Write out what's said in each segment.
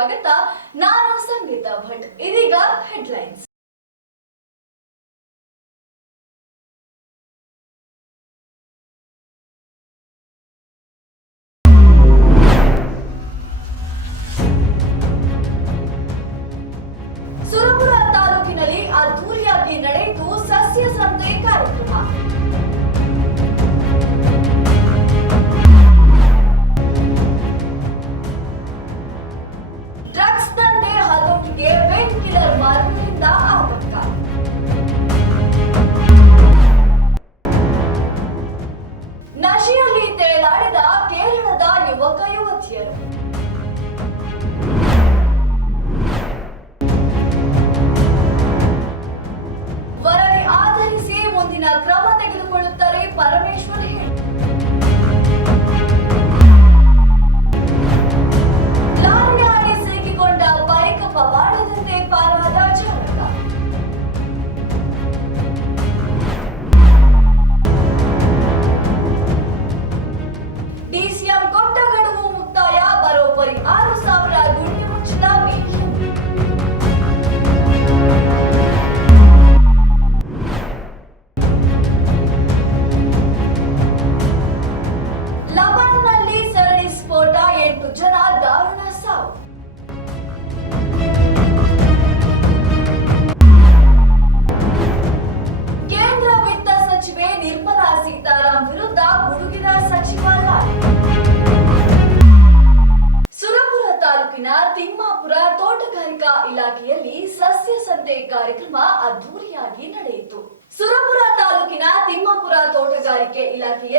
ಸ್ವಾಗತ. ನಾನು ಸಂಗೀತಾ ಭಟ್. ಇದೀಗ ಹೆಡ್ಲೈನ್ಸ್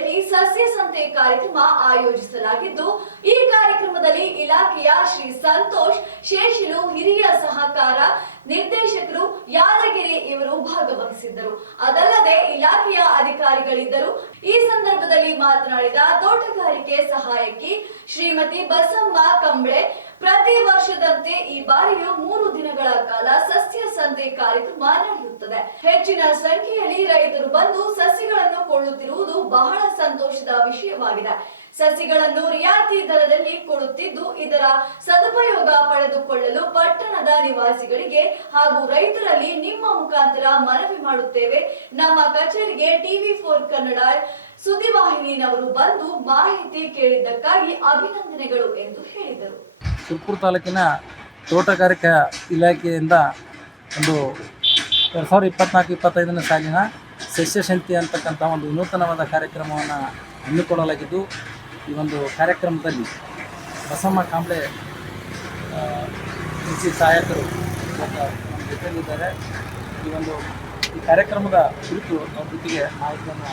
ಇಲಾಖೆಯಲ್ಲಿ ಸಸ್ಯ ಸಂತೆ ಕಾರ್ಯಕ್ರಮ ಆಯೋಜಿಸಲಾಗಿದ್ದು ಈ ಕಾರ್ಯಕ್ರಮದಲ್ಲಿ ಇಲಾಖೆಯ ಶ್ರೀ ಸಂತೋಷ್ ಶೇಷಿಲು ಹಿರಿಯ ಸಹಕಾರ ನಿರ್ದೇಶಕರು ಯಾದಗಿರಿ ಇವರು ಭಾಗವಹಿಸಿದ್ದರು. ಅದಲ್ಲದೆ ಇಲಾಖೆಯ ಅಧಿಕಾರಿಗಳಿದ್ದರು. ಈ ಸಂದರ್ಭದಲ್ಲಿ ಮಾತನಾಡಿದ ತೋಟಗಾರಿಕೆ ಸಹಾಯಕಿ ಶ್ರೀಮತಿ ಬಸಮ್ಮ ಕಂಬಳೆ, ಪ್ರತಿ ವರ್ಷದಂತೆ ಈ ಬಾರಿಯೂ ಮೂರು ದಿನಗಳ ಕಾಲ ಸಸ್ಯ ಸಂತೆ ಕಾರ್ಯಕ್ರಮ ನಡೆಯುತ್ತದೆ. ಹೆಚ್ಚಿನ ಸಂಖ್ಯೆಯಲ್ಲಿ ರೈತರು ಬಂದು ಸಸ್ಯಗಳನ್ನು ಕೊಳ್ಳುತ್ತಿರುವುದು ಬಹಳ ಸಂತೋಷದ ವಿಷಯವಾಗಿದೆ. ಸಸಿಗಳನ್ನು ರಿಯಾಯಿತಿ ದರದಲ್ಲಿ ಕೊಡುತ್ತಿದ್ದು, ಇದರ ಸದುಪಯೋಗ ಪಡೆದುಕೊಳ್ಳಲು ಪಟ್ಟಣದ ನಿವಾಸಿಗಳಿಗೆ ಹಾಗೂ ರೈತರಲ್ಲಿ ನಿಮ್ಮ ಮುಖಾಂತರ ಮನವಿ ಮಾಡುತ್ತೇವೆ. ನಮ್ಮ ಕಚೇರಿಗೆ ಟಿವಿ ಫೋರ್ ಕನ್ನಡ ಸುದ್ದಿವಾಹಿನಿಯವರು ಬಂದು ಮಾಹಿತಿ ಕೇಳಿದ್ದಕ್ಕಾಗಿ ಅಭಿನಂದನೆಗಳು ಎಂದು ಹೇಳಿದರು. ಸುರ್ಪುರ ತಾಲೂಕಿನ ತೋಟಗಾರಿಕಾ ಇಲಾಖೆಯಿಂದ ಒಂದು ಎರಡು ಸಾವಿರದ ಇಪ್ಪತ್ನಾಲ್ಕು, ಇಪ್ಪತ್ತೈದನೇ ಸಾಲಿನ ಸಸ್ಯಶಂತಿ ಅಂತಕ್ಕಂಥ ಒಂದು ವಿನೂತನವಾದ ಕಾರ್ಯಕ್ರಮವನ್ನು ಹಮ್ಮಿಕೊಳ್ಳಲಾಗಿದ್ದು ಈ ಒಂದು ಕಾರ್ಯಕ್ರಮದಲ್ಲಿ ಬಸಮ್ಮ ಕಾಂಬ್ಳೆ ಕೃಷಿ ಸಹಾಯಕರು ನಮ್ಮ ಜೊತೆಯಲ್ಲಿದ್ದಾರೆ. ಈ ಒಂದು ಈ ಕಾರ್ಯಕ್ರಮದ ಕುರಿತು ಅವ್ರ ಜೊತೆಗೆ ಮಾಹಿತಿಯನ್ನು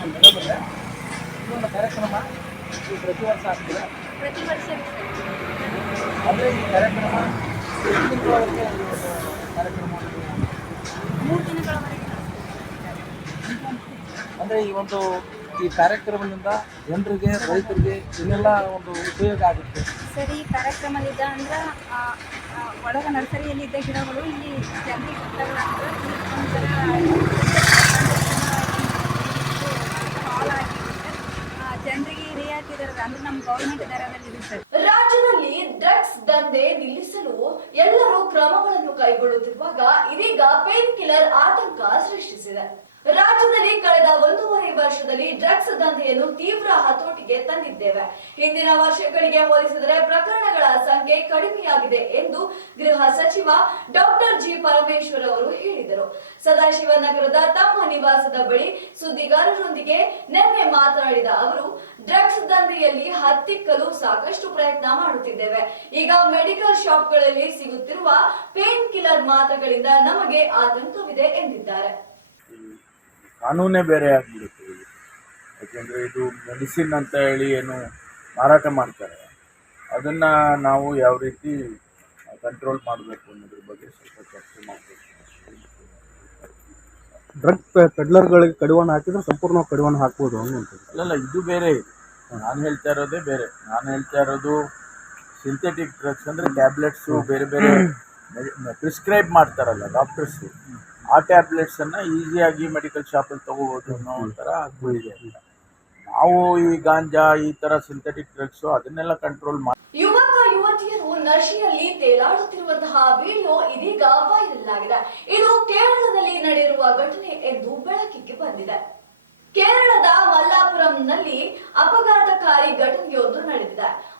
ಹಂಚಿಕೊಳ್ಳೋಣ ಈ ಒಂದು ಕಾರ್ಯಕ್ರಮ ಪ್ರತಿ ವರ್ಷ ಆಗ್ತದೆ. ಪ್ರತಿ ವರ್ಷ ಅಂದರೆ ಈ ಕಾರ್ಯಕ್ರಮ ತಿಂಗಳವರೆಗೆ ಈ ಒಂದು ಕಾರ್ಯಕ್ರಮವನ್ನು ಮೂರು ದಿನಗಳವರೆಗೆ ಅಂದರೆ ಈ ಒಂದು ಈ ಕಾರ್ಯಕ್ರಮದಿಂದ ಜನರಿಗೆ ರೈತರಿಗೆ ಏನೆಲ್ಲ ಒಂದು ಉಪಯೋಗ ಆಗುತ್ತೆ. ಸರಿ ಕಾರ್ಯಕ್ರಮದಿಂದ ಅಂದ್ರೆ ಒಳಗ ನರ್ಸರಿಯಲ್ಲಿ ಇದ್ದ ಗಿಡಗಳು ಇಲ್ಲಿ ಜನರಿಗೆ ಹಾಲ್ ಆಗಿರುತ್ತೆ ರಿಯಾಯಿತಿ ದರದ ಅಂದ್ರೆ ನಮ್ಮ ಗೌರ್ಮೆಂಟ್ ದರದಲ್ಲಿ ರಾಜ್ಯದಲ್ಲಿ ಡ್ರಗ್ಸ್ ದಂಧೆ ನಿಲ್ಲಿಸಲು ಎಲ್ಲರೂ ಕ್ರಮಗಳನ್ನು ಕೈಗೊಳ್ಳುತ್ತಿರುವಾಗ ಇದೀಗ ಪೇನ್ ಕಿಲ್ಲರ್ ಆತಂಕ ಸೃಷ್ಟಿಸಿದೆ. ರಾಜ್ಯದಲ್ಲಿ ಕಳೆದ ಒಂದೂವರೆ ವರ್ಷದಲ್ಲಿ ಡ್ರಗ್ಸ್ ದಂಧೆಯನ್ನು ತೀವ್ರ ಹತೋಟಿಗೆ ತಂದಿದ್ದೇವೆ. ಹಿಂದಿನ ವರ್ಷಗಳಿಗೆ ಹೋಲಿಸಿದರೆ ಪ್ರಕರಣಗಳ ಸಂಖ್ಯೆ ಕಡಿಮೆಯಾಗಿದೆ ಎಂದು ಗೃಹ ಸಚಿವ ಡಾಕ್ಟರ್ ಜಿ ಪರಮೇಶ್ವರ್ ಅವರು ಹೇಳಿದರು. ಸದಾಶಿವನಗರದ ತಮ್ಮ ನಿವಾಸದ ಬಳಿ ಸುದ್ದಿಗಾರರೊಂದಿಗೆ ನಿನ್ನೆ ಮಾತನಾಡಿದ ಅವರು, ಡ್ರಗ್ಸ್ ದಂಧೆಯಲ್ಲಿ ಹತ್ತಿಕ್ಕಲು ಸಾಕಷ್ಟು ಪ್ರಯತ್ನ ಮಾಡುತ್ತಿದ್ದೇವೆ. ಈಗ ಮೆಡಿಕಲ್ ಶಾಪ್ಗಳಲ್ಲಿ ಸಿಗುತ್ತಿರುವ ಪೇನ್ ಕಿಲ್ಲರ್ ಮಾತ್ರೆಗಳಿಂದ ನಮಗೆ ಆತಂಕವಿದೆ ಎಂದಿದ್ದಾರೆ. ಕಾನೂನೇ ಬೇರೆ ಆಗಿಬಿಡುತ್ತೆ. ಯಾಕೆಂದರೆ ಇದು ಮೆಡಿಸಿನ್ ಅಂತ ಹೇಳಿ ಏನು ಮಾರಾಟ ಮಾಡ್ತಾರೆ. ಅದನ್ನು ನಾವು ಯಾವ ರೀತಿ ಕಂಟ್ರೋಲ್ ಮಾಡಬೇಕು ಅನ್ನೋದ್ರ ಬಗ್ಗೆ ಸ್ವಲ್ಪ ಚರ್ಚೆ ಮಾಡಬೇಕು. ಡ್ರಗ್ ಪೆಡ್ಲರ್ಗಳಿಗೆ ಕಡಿವಾಣ ಹಾಕಿದ್ರೆ ಸಂಪೂರ್ಣ ಕಡಿವಾಣ ಹಾಕ್ಬೋದು ಅನ್ನುವಂಥದ್ದು. ಅಲ್ಲಲ್ಲ ಇದು ಬೇರೆ. ನಾನು ಹೇಳ್ತಾ ಇರೋದೇ ಬೇರೆ. ನಾನು ಹೇಳ್ತಾ ಇರೋದು ಸಿಂಥೆಟಿಕ್ ಡ್ರಗ್ಸ್ ಅಂದರೆ ಟ್ಯಾಬ್ಲೆಟ್ಸು ಬೇರೆ ಬೇರೆ ಪ್ರಿಸ್ಕ್ರೈಬ್ ಮಾಡ್ತಾರಲ್ಲ ಡಾಕ್ಟರ್ಸು ಆ ಟ್ಯಾಬ್ಲೆಟ್ಸನ್ನು ಈಸಿಯಾಗಿ ಮೆಡಿಕಲ್ ಶಾಪಲ್ಲಿ ತೊಗೋಬೋದು ಅನ್ನೋ ಒಂಥರ ಆಗ್ಬಿಟ್ಟಿದೆ. ನಾವು ಈ ಗಾಂಜಾ, ಈ ತರ ಸಿಂಥೆಟಿಕ್ ಡ್ರಗ್ಸ್ ಅದನ್ನೆಲ್ಲ ಕಂಟ್ರೋಲ್ ಮಾಡಿ ಯುವಕ, ಯುವತಿಯರು ನಶೆಯಲ್ಲಿ ತೇಲಾಡುತ್ತಿರುವಂತಹ ವಿಡಿಯೋ ಇದೀಗ ವೈರಲ್ ಆಗಿದೆ. ಇದು ಕೇರಳದಲ್ಲಿ ನಡೆಯುವ ಘಟನೆ ಎಂದು ಬೆಳಕಿಗೆ ಬಂದಿದೆ. ಕೇರಳದ ಮಲ್ಲಾಪುರಂನಲ್ಲಿ ನಡೆದಿದೆ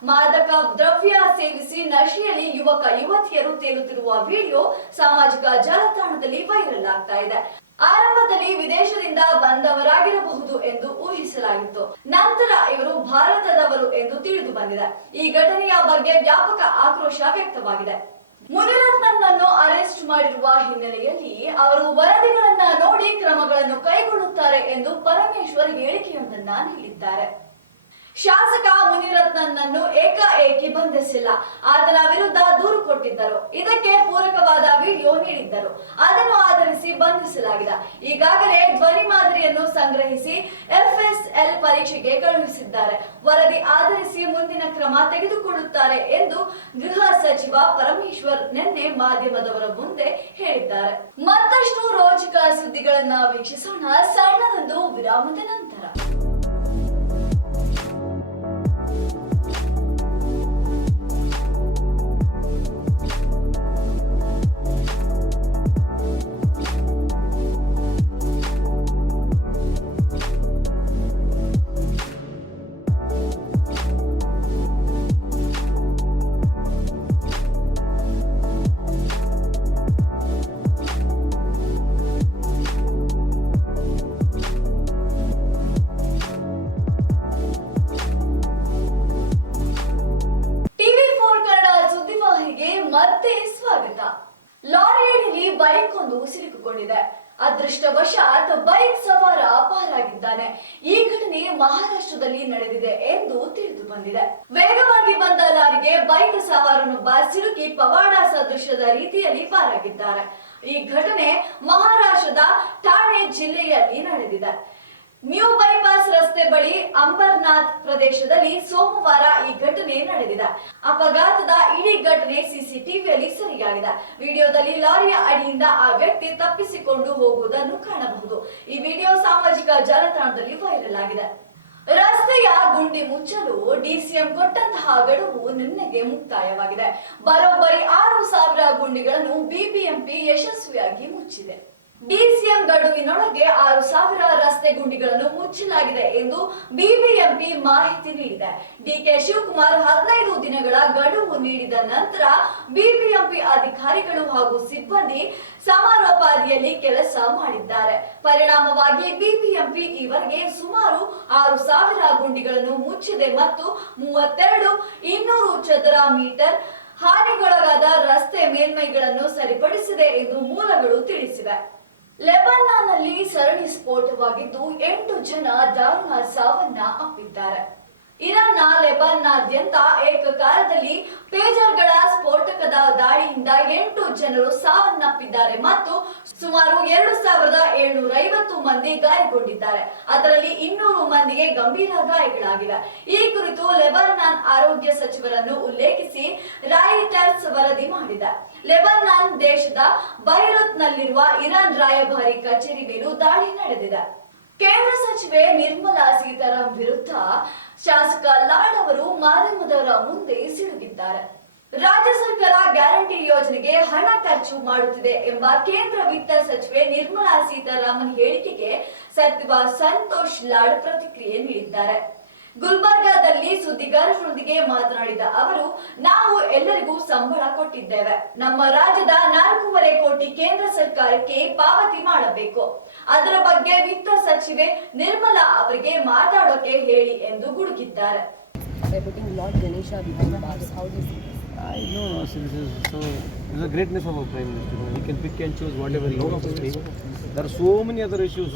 ಮಾದಕ ದ್ರವ್ಯ ಸೇವಿಸಿ ನಶೆಯಲ್ಲಿ ಯುವಕ, ಯುವತಿಯರು ತೇಲುತ್ತಿರುವ ವಿಡಿಯೋ ಸಾಮಾಜಿಕ ಜಾಲತಾಣದಲ್ಲಿ ವೈರಲ್ ಆಗ್ತಾ ಇದೆ. ಆರಂಭದಲ್ಲಿ ವಿದೇಶದಿಂದ ಬಂದವರಾಗಿರಬಹುದು ಎಂದು ಊಹಿಸಲಾಗಿತ್ತು. ನಂತರ ಇವರು ಭಾರತದವರು ಎಂದು ತಿಳಿದು ಬಂದಿದೆ. ಈ ಘಟನೆಯ ಬಗ್ಗೆ ವ್ಯಾಪಕ ಆಕ್ರೋಶ ವ್ಯಕ್ತವಾಗಿದೆ. ಮುನಿರತ್ನನ್ನು ಅರೆಸ್ಟ್ ಮಾಡಿರುವ ಹಿನ್ನೆಲೆಯಲ್ಲಿ ಅವರು ವರದಿಗಳನ್ನ ನೋಡಿ ಕ್ರಮಗಳನ್ನು ಕೈಗೊಳ್ಳುತ್ತಾರೆ ಎಂದು ಪರಮೇಶ್ವರ್ ಹೇಳಿಕೆಯೊಂದನ್ನ ನೀಡಿದ್ದಾರೆ. ಶಾಸಕ ಮುನಿರತ್ನನ್ನು ಏಕಾಏಕಿ ಬಂಧಿಸಿಲ್ಲ. ಆತನ ವಿರುದ್ಧ ದೂರು ಕೊಟ್ಟಿದ್ದರು. ಇದಕ್ಕೆ ಪೂರಕವಾದ ವಿಡಿಯೋ ನೀಡಿದ್ದರು. ಅದನ್ನು ಆಧರಿಸಿ ಬಂಧಿಸಲಾಗಿದೆ. ಈಗಾಗಲೇ ಧ್ವನಿ ಮಾದರಿಯನ್ನು ಸಂಗ್ರಹಿಸಿ ಎಫ್ಎಸ್ಎಲ್ ಪರೀಕ್ಷೆಗೆ ಕಳುಹಿಸಿದ್ದಾರೆ. ವರದಿ ಆಧರಿಸಿ ಮುಂದಿನ ಕ್ರಮ ತೆಗೆದುಕೊಳ್ಳುತ್ತಾರೆ ಎಂದು ಗೃಹ ಸಚಿವ ಪರಮೇಶ್ವರ್ ನಿನ್ನೆ ಮಾಧ್ಯಮದವರ ಮುಂದೆ ಹೇಳಿದ್ದಾರೆ. ಮತ್ತಷ್ಟು ರೋಚಕ ಸುದ್ದಿಗಳನ್ನ ವೀಕ್ಷಿಸೋಣ. ಸಣ್ಣದೊಂದು ವಿರಾಮದ ನಂತರ. ಮತ್ತೆ ಸ್ವಾಗತ. ಲಾರಿಯಲ್ಲಿ ಬೈಕ್ ಒಂದು ಸಿಲುಕಿಕೊಂಡಿದೆ. ಅದೃಷ್ಟವಶಾತ್ ಬೈಕ್ ಸವಾರ ಪಾರಾಗಿದ್ದಾನೆ ಈ ಘಟನೆ ಮಹಾರಾಷ್ಟ್ರದಲ್ಲಿ ನಡೆದಿದೆ ಎಂದು ತಿಳಿದು ಬಂದಿದೆ. ವೇಗವಾಗಿ ಬಂದ ಲಾರಿಗೆ ಬೈಕ್ ಸವಾರನೊಬ್ಬ ಸಿಲುಕಿ ಪವಾಡ ಸದೃಶ್ಯದ ರೀತಿಯಲ್ಲಿ ಪಾರಾಗಿದ್ದಾರೆ. ಈ ಘಟನೆ ಮಹಾರಾಷ್ಟ್ರದ ಠಾಣೆ ಜಿಲ್ಲೆಯಲ್ಲಿ ನಡೆದಿದೆ. ನ್ಯೂ ಬೈಪಾಸ್ ರಸ್ತೆ ಬಳಿ ಅಂಬರ್ನಾಥ್ ಪ್ರದೇಶದಲ್ಲಿ ಸೋಮವಾರ ಈ ಘಟನೆ ನಡೆದಿದೆ. ಅಪಘಾತದ ಇಡೀ ಘಟನೆ ಸಿಸಿಟಿವಿಯಲ್ಲಿ ಸೆರೆಯಾಗಿದೆ. ವಿಡಿಯೋದಲ್ಲಿ ಲಾರಿಯ ಅಡಿಯಿಂದ ಆ ವ್ಯಕ್ತಿ ತಪ್ಪಿಸಿಕೊಂಡು ಹೋಗುವುದನ್ನು ಕಾಣಬಹುದು. ಈ ವಿಡಿಯೋ ಸಾಮಾಜಿಕ ಜಾಲತಾಣದಲ್ಲಿ ವೈರಲ್ ಆಗಿದೆ. ರಸ್ತೆಯ ಗುಂಡಿ ಮುಚ್ಚಲು ಡಿಸಿಎಂ ಕೊಟ್ಟಂತಹ ಗಡುವು ನಿನ್ನೆಗೆ ಮುಕ್ತಾಯವಾಗಿದೆ. ಬರೋಬ್ಬರಿ ಆರು ಸಾವಿರ ಗುಂಡಿಗಳನ್ನು ಬಿಬಿಎಂಪಿ ಯಶಸ್ವಿಯಾಗಿ ಮುಚ್ಚಿದೆ. ಡಿಸಿಎಂ ಗಡುವಿನೊಳಗೆ ಆರು ಸಾವಿರ ರಸ್ತೆ ಗುಂಡಿಗಳನ್ನು ಮುಚ್ಚಲಾಗಿದೆ ಎಂದು ಬಿಬಿಎಂಪಿ ಮಾಹಿತಿ ನೀಡಿದೆ. ಡಿಕೆ ಶಿವಕುಮಾರ್ ಹದಿನೈದು ದಿನಗಳ ಗಡುವು ನೀಡಿದ ನಂತರ ಬಿಬಿಎಂಪಿ ಅಧಿಕಾರಿಗಳು ಹಾಗೂ ಸಿಬ್ಬಂದಿ ಸಮಾರೋಪಾದಿಯಲ್ಲಿ ಕೆಲಸ ಮಾಡಿದ್ದಾರೆ. ಪರಿಣಾಮವಾಗಿ ಬಿಬಿಎಂಪಿ ಈವರೆಗೆ ಸುಮಾರು ಆರು ಸಾವಿರ ಗುಂಡಿಗಳನ್ನು ಮುಚ್ಚಿದೆ ಮತ್ತು ಮೂವತ್ತೆರಡು ಇನ್ನೂರು ಚದರ ಮೀಟರ್ ಹಾನಿಗೊಳಗಾದ ರಸ್ತೆ ಮೇಲ್ಮೈಗಳನ್ನು ಸರಿಪಡಿಸಿದೆ ಎಂದು ಮೂಲಗಳು ತಿಳಿಸಿವೆ. ಲೆಬನಾನ್ನಲ್ಲಿ ಸರಣಿ ಸ್ಫೋಟವಾಗಿದ್ದು ಎಂಟು ಜನ ದಾರುಣ ಸಾವನ್ನ ಅಪ್ಪಿದ್ದಾರೆ. ಇರಾನ್ನ ಲೆಬನ್ನಾದ್ಯಂತ ಏಕಕಾಲದಲ್ಲಿ ಪೇಜರ್ಗಳ ಸ್ಫೋಟಕದ ದಾಳಿಯಿಂದ ಎಂಟು ಜನರು ಸಾವನ್ನಪ್ಪಿದ್ದಾರೆ ಮತ್ತು ಸುಮಾರು ಎರಡು ಸಾವಿರದ ಏಳ್ನೂರ ಐವತ್ತು ಮಂದಿ ಗಾಯಗೊಂಡಿದ್ದಾರೆ. ಅದರಲ್ಲಿ ಇನ್ನೂರು ಮಂದಿಗೆ ಗಂಭೀರ ಗಾಯಗಳಾಗಿವೆ. ಈ ಕುರಿತು ಲೆಬನಾನ್ ಆರೋಗ್ಯ ಸಚಿವರನ್ನು ಉಲ್ಲೇಖಿಸಿ ರಾಯಿಟರ್ಸ್ ವರದಿ ಮಾಡಿದೆ. ಲೆಬನಾನ್ ದೇಶದ ಬೈರತ್ನಲ್ಲಿರುವ ಇರಾನ್ ರಾಯಭಾರಿ ಕಚೇರಿ ಮೇಲೂ ದಾಳಿ ನಡೆದಿದೆ. ಕೇಂದ್ರ ಸಚಿವೆ ನಿರ್ಮಲಾ ಸೀತಾರಾಮ್ ವಿರುದ್ಧ ಶಾಸಕ ಲಾಡ್ ಅವರು ಮಾಧ್ಯಮದವರ ಮುಂದೆ ಸಿಲುಕಿದ್ದಾರೆ ರಾಜ್ಯ ಸರ್ಕಾರ ಗ್ಯಾರಂಟಿ ಯೋಜನೆಗೆ ಹಣ ಖರ್ಚು ಮಾಡುತ್ತಿದೆ ಎಂಬ ಕೇಂದ್ರ ವಿತ್ತ ಸಚಿವೆ ನಿರ್ಮಲಾ ಸೀತಾರಾಮನ್ ಹೇಳಿಕೆಗೆ ಸಚಿವ ಸಂತೋಷ್ ಲಾಡ್ ಪ್ರತಿಕ್ರಿಯೆ ನೀಡಿದ್ದಾರೆ. ಗುಲ್ಬರ್ಗಾದಲ್ಲಿ ಸುದ್ದಿಗಾರರೊಂದಿಗೆ ಮಾತನಾಡಿದ ಅವರು ನಾವು ಎಲ್ಲರಿಗೂ ಸಂಬಳ ಕೊಟ್ಟಿದ್ದೇವೆ ನಮ್ಮ ರಾಜ್ಯದ ನಾಲ್ಕೂವರೆ ಕೋಟಿ ಕೇಂದ್ರ ಸರ್ಕಾರಕ್ಕೆ ಪಾವತಿ ಮಾಡಬೇಕು ಅದರ ಬಗ್ಗೆ ವಿತ್ತ ಸಚಿವೆ ನಿರ್ಮಲಾ ಅವರಿಗೆ ಮಾತಾಡೋಕೆ ಹೇಳಿ ಎಂದು ಗುಡುಗಿದ್ದಾರೆ greatness of our prime minister. He can pick and choose whatever he wants to speak. There are so many other issues.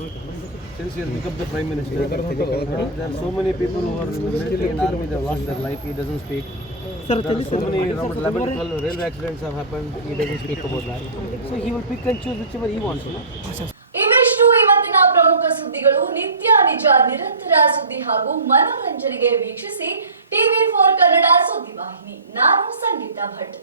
Since he has become the prime minister, uh, there are so many people who are in the military and army. They have lost their life. He doesn't speak. there are so many around 11, 12 railway accidents have happened. He doesn't speak about that. So he will pick and choose whichever he wants. You ಇವಿಷ್ಟು ಇವತ್ತಿನ ಪ್ರಮುಖ ಸುದ್ದಿಗಳು ನಿತ್ಯ ನಿಜ ನಿರಂತರ ಸುದ್ದಿ ಹಾಗೂ ಮನೋರಂಜನೆಗೆ ವೀಕ್ಷಿಸಿ ಟಿವಿ ಫೋರ್ ಕನ್ನಡ ಸುದ್ದಿ ವಾಹಿನಿ ನಾನು ಸಂಗೀತ ಭಟ್